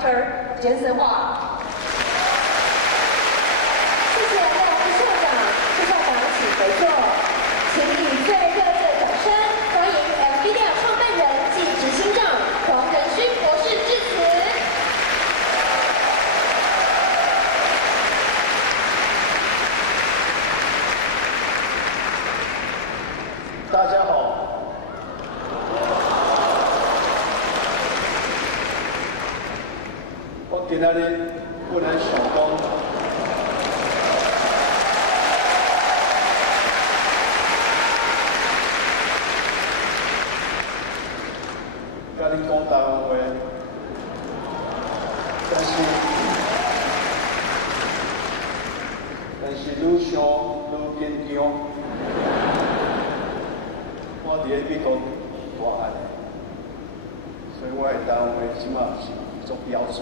Dr. 简森华。谢谢廖副校长、副校长请回座，请以最热烈的掌声欢迎 NVIDIA 创办人暨执行长黄仁勋博士致辞。大家好。 今仔日本来想讲，甲恁讲台湾话，但是愈想愈紧张。我伫咧美国大汉，所以我的台湾话即马是足标准。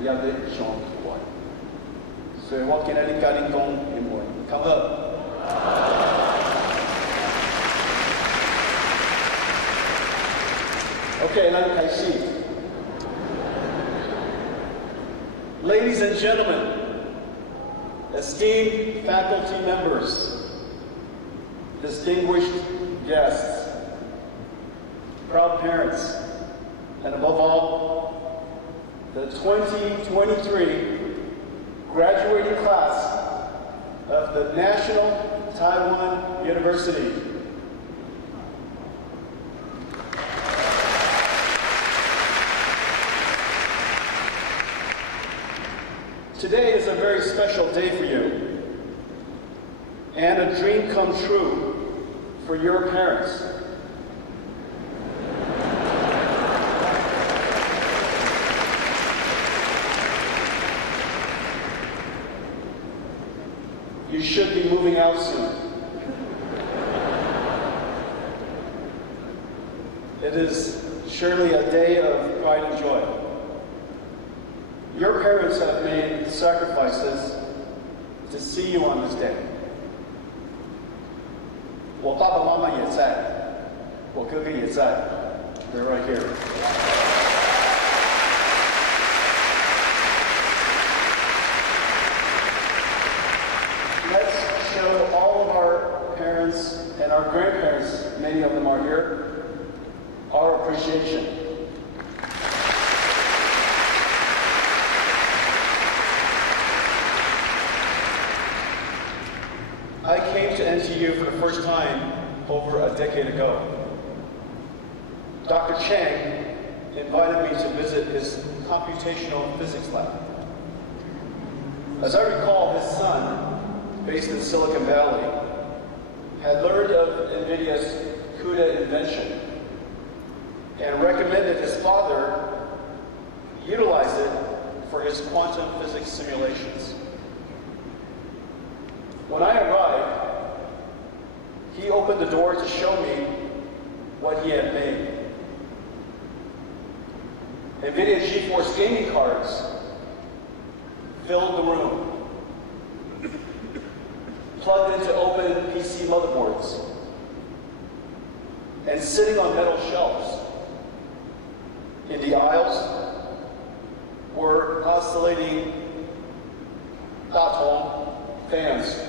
也在上台湾，所以我今日甲恁讲英文，较好。OK， 咱开始。Ladies and gentlemen, esteemed faculty members, distinguished guests, proud parents, and above all, the 2023 graduating class of the National Taiwan University. Today is a very special day for you and a dream come true for your parents. You should be moving out soon. It is surely a day of pride and joy. Your parents have made sacrifices to see you on this day. 我爸爸妈妈也在，我哥哥也在。They're right here. Let's show all of our parents and our grandparents, many of them are here, our appreciation. I came to NTU for the first time over a decade ago. Dr. Chang invited me to visit his computational physics lab. As I recall, his son, based in Silicon Valley, had learned of NVIDIA's CUDA invention and recommended his father utilize it for his quantum physics simulations. When I arrived, he opened the door to show me what he had made. NVIDIA GeForce gaming cards filled the room, plugged into open PC motherboards, and sitting on metal shelves. In the aisles were oscillating Daton fans.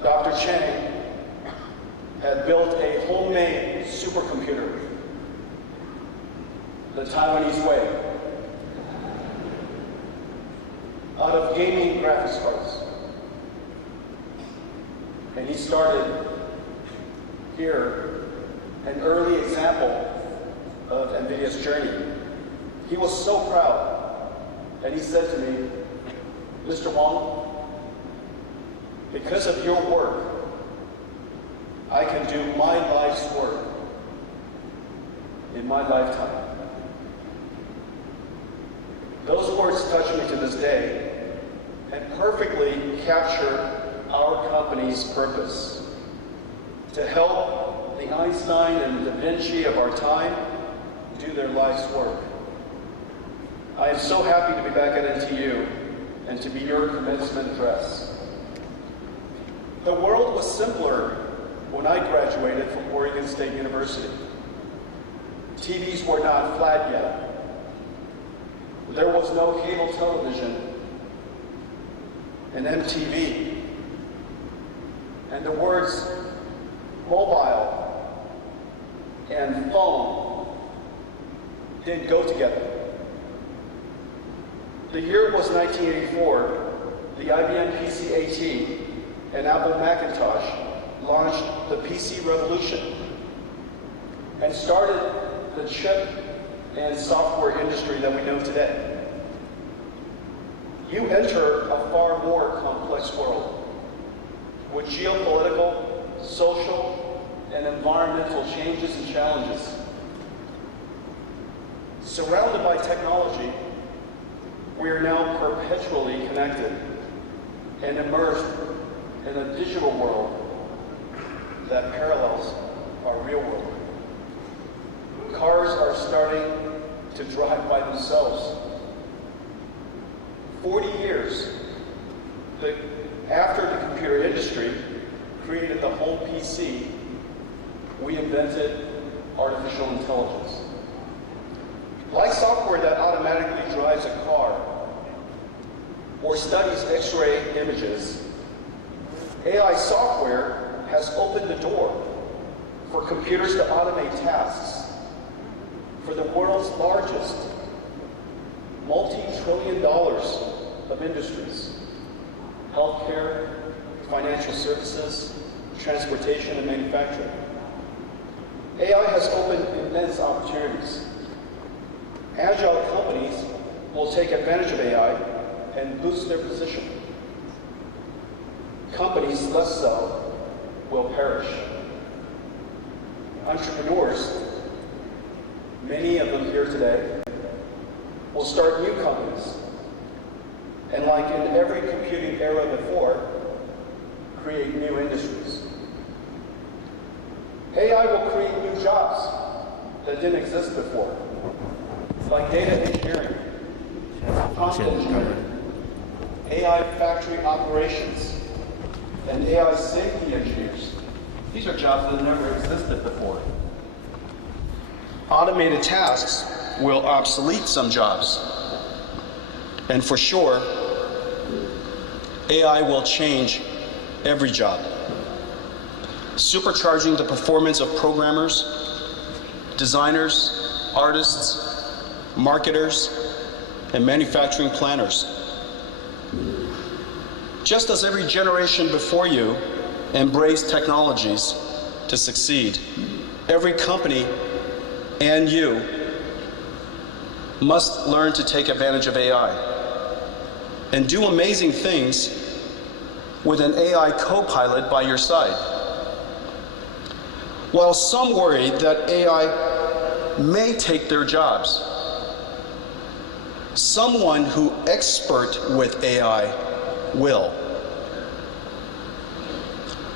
Dr. Chang had built a homemade supercomputer, the Taiwanese way, out of gaming graphics cards. And he started here an early example of NVIDIA's journey. He was so proud, and he said to me, Mr. Wong, because of your work, I can do my life's work in my lifetime. Those words touch me to this day and perfectly capture our company's purpose: to help the Einstein and Da Vinci of our time do their life's work. I am so happy to be back at NTU and to be your commencement address. The world was simpler when I graduated from Oregon State University. TVs were not flat yet. There was no cable television and MTV. And the words mobile and phone didn't go together. The year was 1984. The IBM PC-AT and Apple Macintosh launched the PC revolution and started the chip and software industry that we know today. You enter a far more complex world with geopolitical, social, and environmental changes and challenges. Surrounded by technology, we are now perpetually connected and immersed in a digital world that parallels our real world. Cars are starting to drive by themselves. 40 years after the computer industry created the whole PC, we invented artificial intelligence. Like software that automatically drives a car or studies X-ray images, AI software has opened the door for computers to automate tasks for the world's largest multi-trillion dollars of industries: healthcare, financial services, transportation, and manufacturing. AI has opened immense opportunities. Agile companies will take advantage of AI and boost their position. Companies less so will perish. Entrepreneurs, many of them here today, will start new companies. And like in every computing era before, create new industries. AI will create new jobs that didn't exist before, like data engineering, prompt engineering, AI factory operations, and AI safety engineers. These are jobs that never existed before. Automated tasks will obsolete some jobs. And for sure, AI will change every job, supercharging the performance of programmers, designers, artists, marketers, and manufacturing planners. Just as every generation before you embraced technologies to succeed, every company and you must learn to take advantage of AI and do amazing things with an AI co-pilot by your side. While some worry that AI may take their jobs, someone who expert with AI will.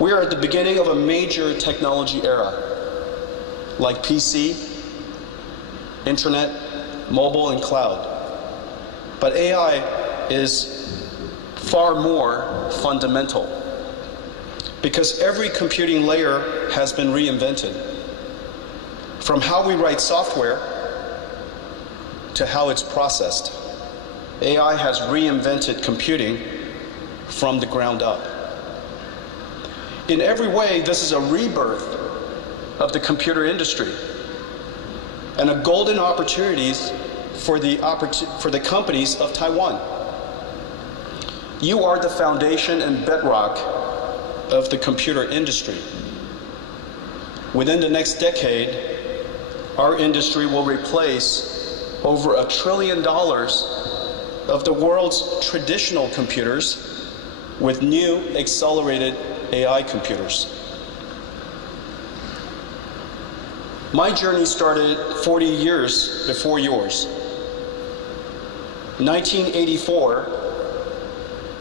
We are at the beginning of a major technology era, like PC, internet, mobile, and cloud. But AI is far more fundamental because every computing layer has been reinvented. From how we write software to how it's processed, AI has reinvented computing from the ground up. In every way, this is a rebirth of the computer industry and a golden opportunities for the companies of Taiwan. You are the foundation and bedrock of the computer industry. Within the next decade, our industry will replace over $1 trillion of the world's traditional computers with new accelerated AI computers. My journey started 40 years before yours. 1984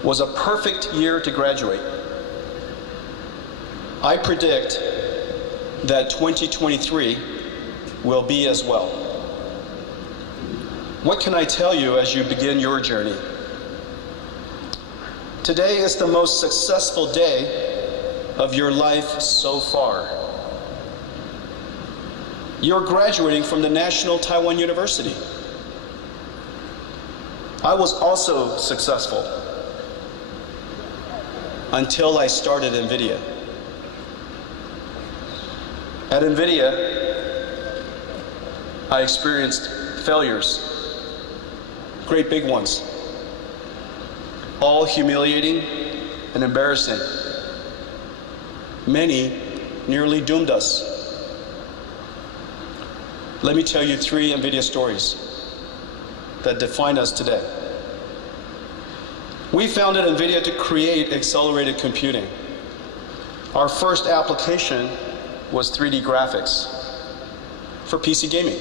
was a perfect year to graduate. I predict that 2023 will be as well. What can I tell you as you begin your journey? Today is the most successful day of your life so far. You're graduating from the National Taiwan University. I was also successful until I started NVIDIA. At NVIDIA, I experienced failures, great big ones, all humiliating and embarrassing. Many nearly doomed us. Let me tell you 3 NVIDIA stories that define us today. We founded NVIDIA to create accelerated computing. Our first application was 3D graphics for PC gaming.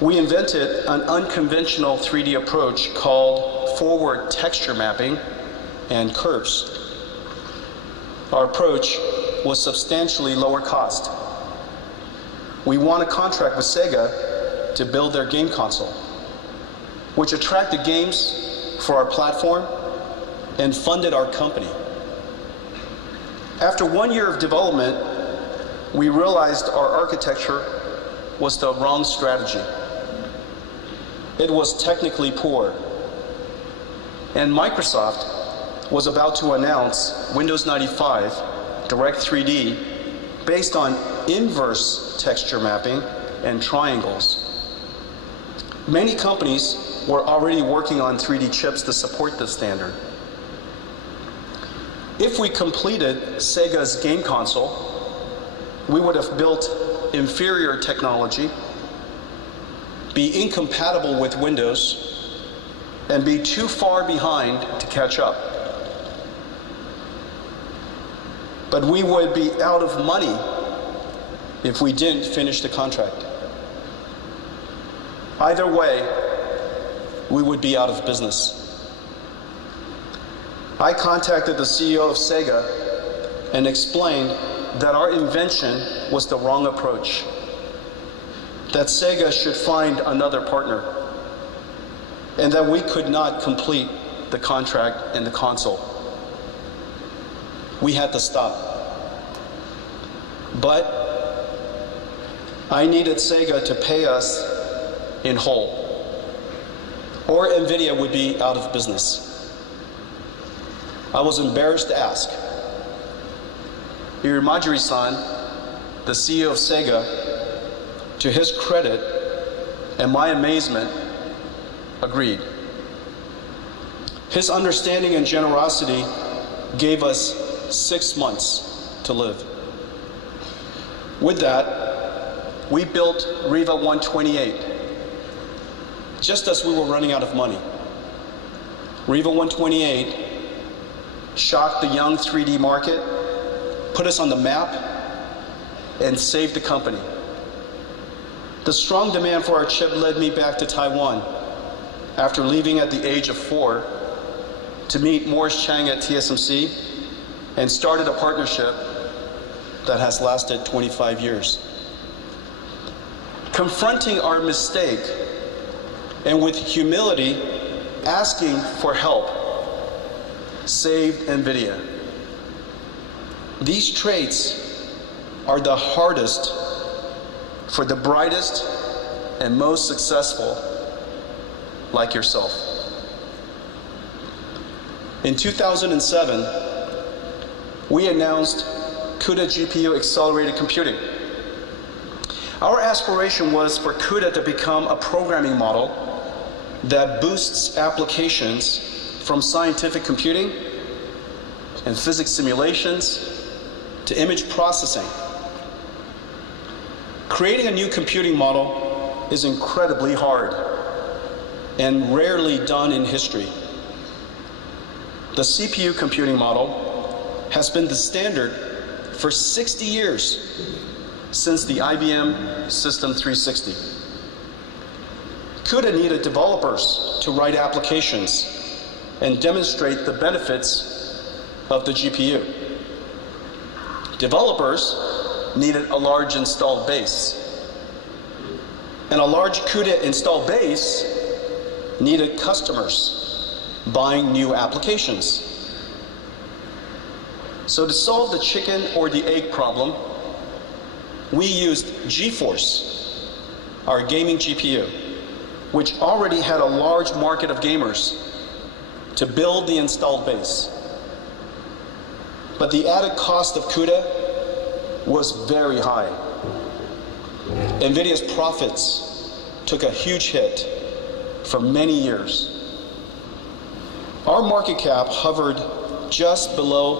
We invented an unconventional 3D approach called forward texture mapping and curves. Our approach was substantially lower cost. We won a contract with Sega to build their game console, which attracted games for our platform and funded our company. After 1 year of development, we realized our architecture was the wrong strategy. It was technically poor. And Microsoft was about to announce Windows 95 Direct 3D based on inverse texture mapping and triangles. Many companies were already working on 3D chips to support this standard. If we completed Sega's game console, we would have built inferior technology, be incompatible with Windows, and be too far behind to catch up. But we would be out of money if we didn't finish the contract. Either way, we would be out of business. I contacted the CEO of Sega and explained that our invention was the wrong approach, that Sega should find another partner, and that we could not complete the contract and the console. We had to stop. But I needed Sega to pay us in whole, or NVIDIA would be out of business. I was embarrassed to ask. Irimajiri-san, the CEO of Sega, to his credit and my amazement, agreed. His understanding and generosity gave us 6 months to live. With that, we built Riva 128, just as we were running out of money. Riva 128 shocked the young 3D market, put us on the map, and saved the company. The strong demand for our chip led me back to Taiwan after leaving at the age of 4 to meet Morris Chang at TSMC and started a partnership that has lasted 25 years. Confronting our mistake and with humility asking for help saved NVIDIA. These traits are the hardest for the brightest and most successful like yourself. In 2007, we announced CUDA GPU accelerated computing. Our aspiration was for CUDA to become a programming model that boosts applications from scientific computing and physics simulations to image processing. Creating a new computing model is incredibly hard and rarely done in history. The CPU computing model has been the standard for 60 years, since the IBM System 360. CUDA needed developers to write applications and demonstrate the benefits of the GPU. Developers needed a large installed base. And a large CUDA installed base needed customers buying new applications. So to solve the chicken or the egg problem, we used GeForce, our gaming GPU, which already had a large market of gamers, to build the installed base. But the added cost of CUDA was very high. NVIDIA's profits took a huge hit for many years. Our market cap hovered just above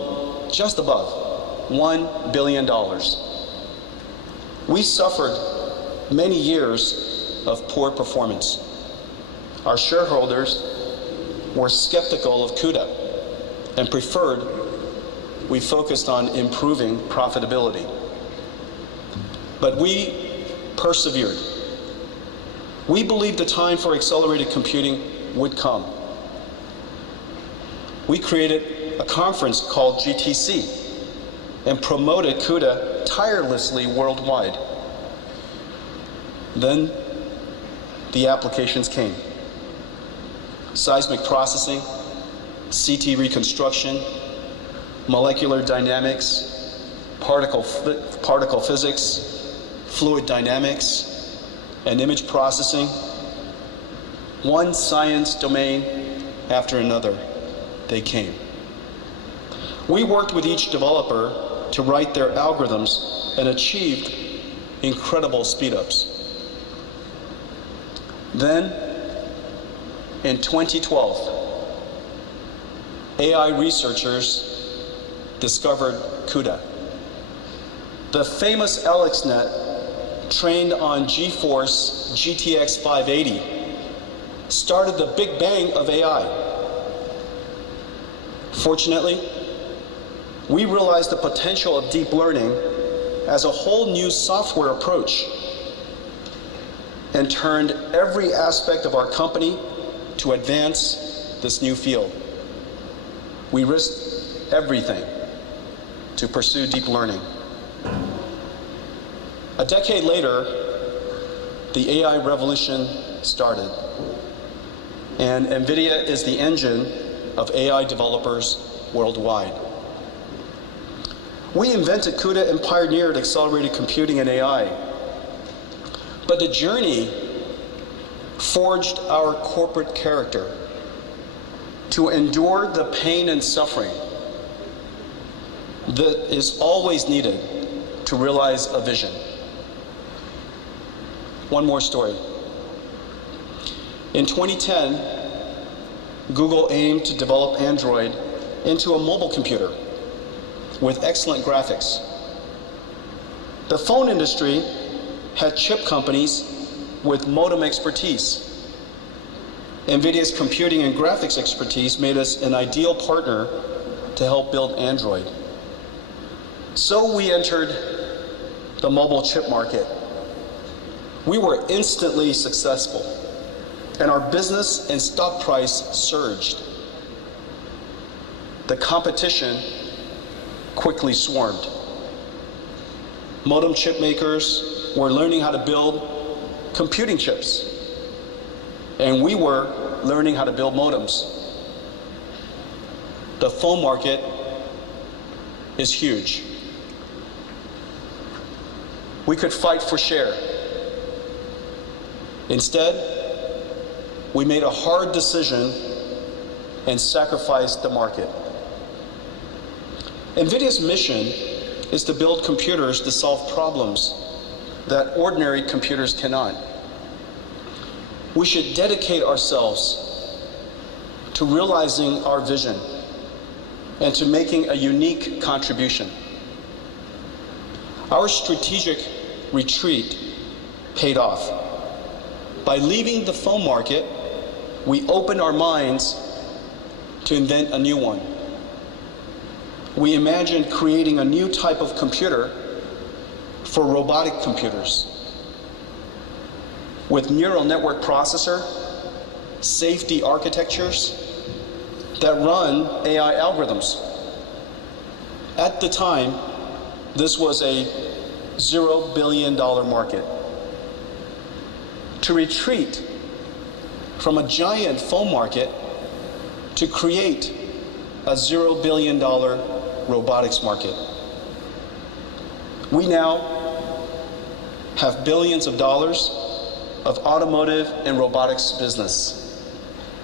$1 billion. We suffered many years of poor performance. Our shareholders were skeptical of CUDA and preferred we focused on improving profitability. But we persevered. We believed the time for accelerated computing would come. We created a conference called GTC and promoted CUDA tirelessly worldwide. Then the applications came. Seismic processing, CT reconstruction, molecular dynamics, particle physics, fluid dynamics, and image processing. One science domain after another, they came. We worked with each developer to write their algorithms and achieved incredible speedups. Then, in 2012, AI researchers discovered CUDA. The famous AlexNet, trained on GeForce GTX 580, started the Big Bang of AI. Fortunately, we realized the potential of deep learning as a whole new software approach and turned every aspect of our company to advance this new field. We risked everything to pursue deep learning. A decade later, the AI revolution started, and NVIDIA is the engine of AI developers worldwide. We invented CUDA and pioneered accelerated computing and AI, but the journey forged our corporate character to endure the pain and suffering that is always needed to realize a vision. One more story. In 2010, Google aimed to develop Android into a mobile computer with excellent graphics. The phone industry had chip companies with modem expertise. NVIDIA's computing and graphics expertise made us an ideal partner to help build Android. So we entered the mobile chip market. We were instantly successful, and our business and stock price surged. The competition quickly swarmed. Modem chip makers were learning how to build computing chips, and we were learning how to build modems. The phone market is huge. We could fight for share. Instead, we made a hard decision and sacrificed the market. NVIDIA's mission is to build computers to solve problems that ordinary computers cannot. We should dedicate ourselves to realizing our vision and to making a unique contribution. Our strategic retreat paid off. By leaving the phone market, we opened our minds to invent a new one. We imagined creating a new type of computer for robotic computers with neural network processor, safety architectures that run AI algorithms. At the time, this was a $0 billion market. To retreat from a giant phone market to create a $0 billion robotics market. We now have billions of dollars of automotive and robotics business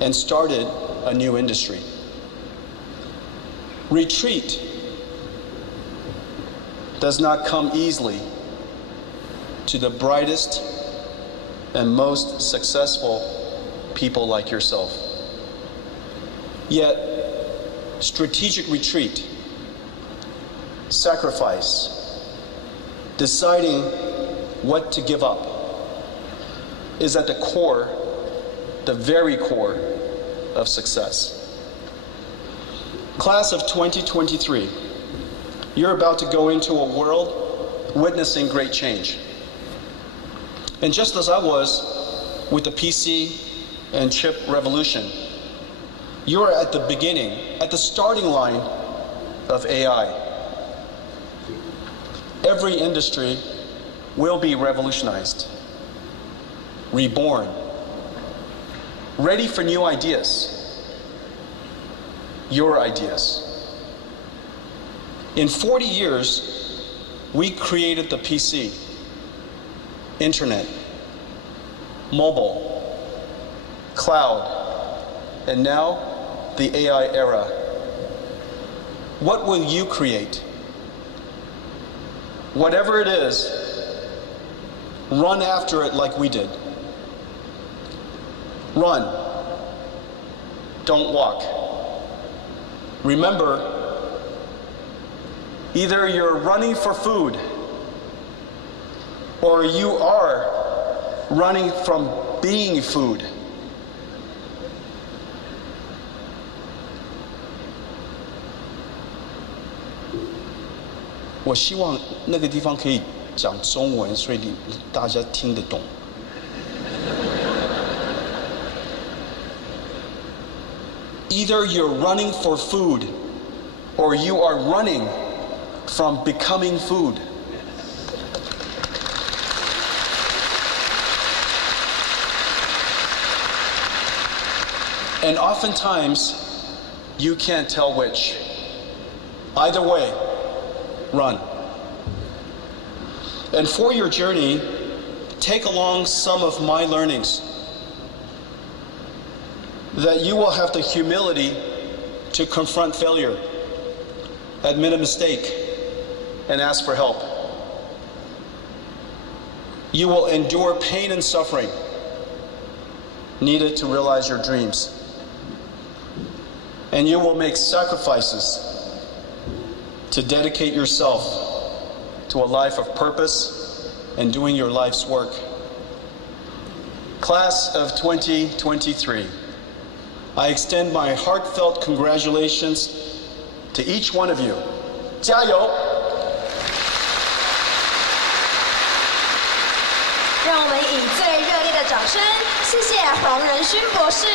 and started a new industry. Retreat does not come easily to the brightest and most successful people like yourself. Yet, strategic retreat, sacrifice, deciding what to give up is at the core, the very core of success. Class of 2023, you're about to go into a world witnessing great change. And just as I was with the PC and chip revolution, you're at the beginning, at the starting line of AI. Every industry will be revolutionized, reborn, ready for new ideas, your ideas. In 40 years, we created the PC, internet, mobile, cloud, and now the AI era. What will you create? Whatever it is, run after it like we did. Run. Don't walk. Remember, either you're running for food or you are running from being food. I 希望那个地方可以讲中文，所以大家听得懂。Either you're running for food, or you are running from becoming food. And oftentimes, you can't tell which. Either way, run. And for your journey, take along some of my learnings, that you will have the humility to confront failure, admit a mistake, and ask for help. You will endure pain and suffering needed to realize your dreams. And you will make sacrifices to dedicate yourself to a life of purpose and doing your life's work. Class of 2023, I extend my heartfelt congratulations to each one of you. 加油! 让我们以最热烈的掌声，谢谢黄仁勋博士。